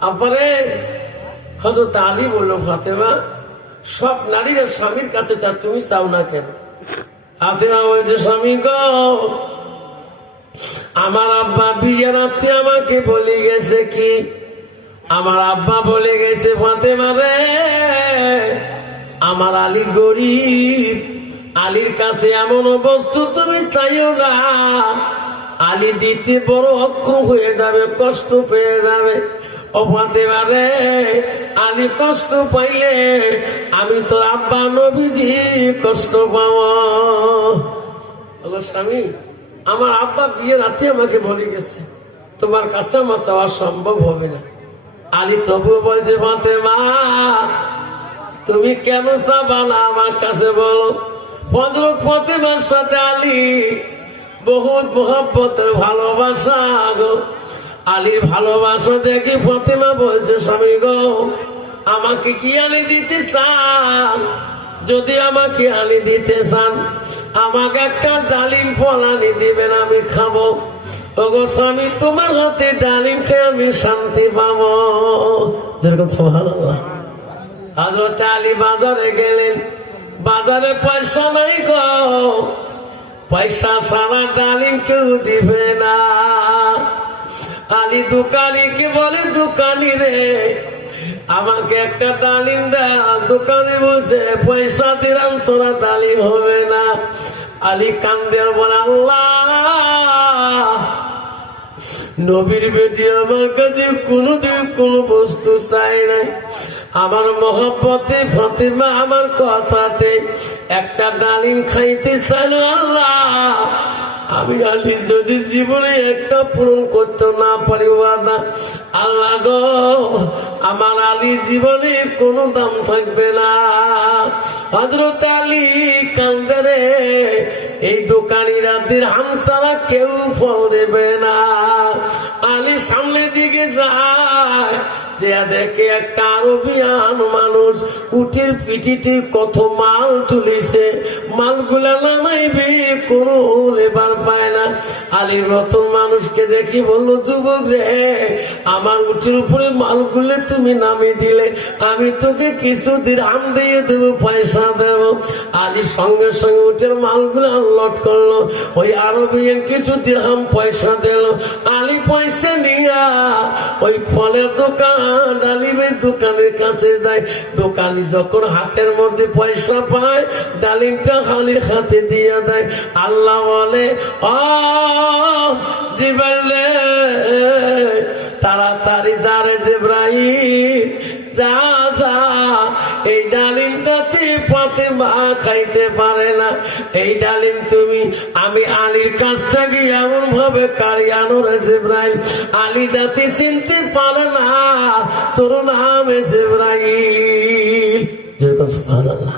তারপরে হযরত আলী বলল, ফাতেমা, সব নারীরা স্বামীর কাছে চা, তুমি চাও না কেন? ফাতেমা বলছে, স্বামী গো, আমার আব্বা বিয়ের রাত্রে আমাকে বলে গেছে কি, আমার আব্বা বলে গেছে, ফাতেমা রে, আমার আলী গরিব, আলীর কাছে এমন বস্তু তুমি চাইও না, আলী দিতে বড় অক্ষম হয়ে যাবে, কষ্ট পেয়ে যাবে। ও ফাতেমা রে, আলী কষ্ট পাইলে আমি তোর আব্বা নবীজি কষ্ট পাবো। বলো, স্বামী, আমার আব্বা বিয়ের রাতে আমাকে বলে গেছে, তোমার কাছে আমার চাওয়া সম্ভব হবে না। আলী তবুও বলছে, ফাতেমা, তুমি কেন চাবা না আমার কাছে বলো। হযরত ফাতেমার সাথে আলী বহুত মোহাব্বতের ভালোবাসা গো। আলীর ভালোবাসা দেখি ফাতেমা বলছে, স্বামী গো, আমাকে কি আলী দিতে চান? যদি আমাকে আলী দিতে চান, আমাকে একটা ডালিম ফল আনি দিবেন, আমি খাবো। ওগো স্বামী, তোমার হাতে ডালিম খেয়ে আমি শান্তি পাবো। যেরকম সুবহানাল্লাহ। হযরত আলী বাজারে গেলেন, বাজারে পয়সা নাই গো, পয়সা ছাড়া ডালিম কেউ দিবে না। আলী দোকানিকে বলে, দোকানি রে, আমাকে একটা ডালিম দাও। দোকানে বসে, পয়সা দিলাম ছাড়া ডালিম হবে না। আলী কান্দে বলে, আল্লাহ, নবীর বেটি আমার কাছে কোনোদিন কোন বস্তু চাই নাই, আমার মহব্বতে ফাতেমা আমার কথাতে একটা ডালিম খাইতে চাইল। আল্লাহ, আমি আলী যদি জীবনে একটা পূরণ করতে না পারি ওয়াদা, আল্লাহ গো, আমার আলীর জীবনে কোনো দাম থাকবে না। হযরত আলী কান্দে রে, এই দোকানিরা দিরহাম ছাড়া কেউ ফল দেবে না। আলী সামনের দিকে যায়, যে দেখে একটা আরবিয়ান মানুষ উটের পিঠিতে কত মাল তুলেছে, মালগুলা নামাইবে কোনো লেবার পায় না। আলীর নতুন মানুষকে দেখি বলল, যুবক রে, আমার উটের উপরে মালগুলো তুমি নামিয়ে দিলে, আমি তোকে কিছু দিরহাম দিয়ে দেবো, পয়সা দেব। আলী সঙ্গে সঙ্গে উটের মালগুলো আনলোড করলো, ওই আরবিয়ান কিছু দিরহাম পয়সা দিল। আলী পয়সা নিয়া ওই ফলের দোকান, ডালিমের দোকানের কাছে যায়। দোকানি যখন হাতের মধ্যে পয়সা পায়, ডালিমটা খালি হাতে দিয়ে দেয়। আল্লাহ বলে, ও জিবরাইল, তাড়াতাড়ি যারে জিবরাইল, যা যা, এই ডালিমটাতে ফাতেমা খাইতে পারে না, এই ডালিম তুমি আমি আলীর কাছ থেকে এমন ভাবে কারি আনো রে জিবরাইল, আলী যাতে চিনতে পারে না তোর নামে জিবরাইল। যেরকম সুবহানাল্লাহ।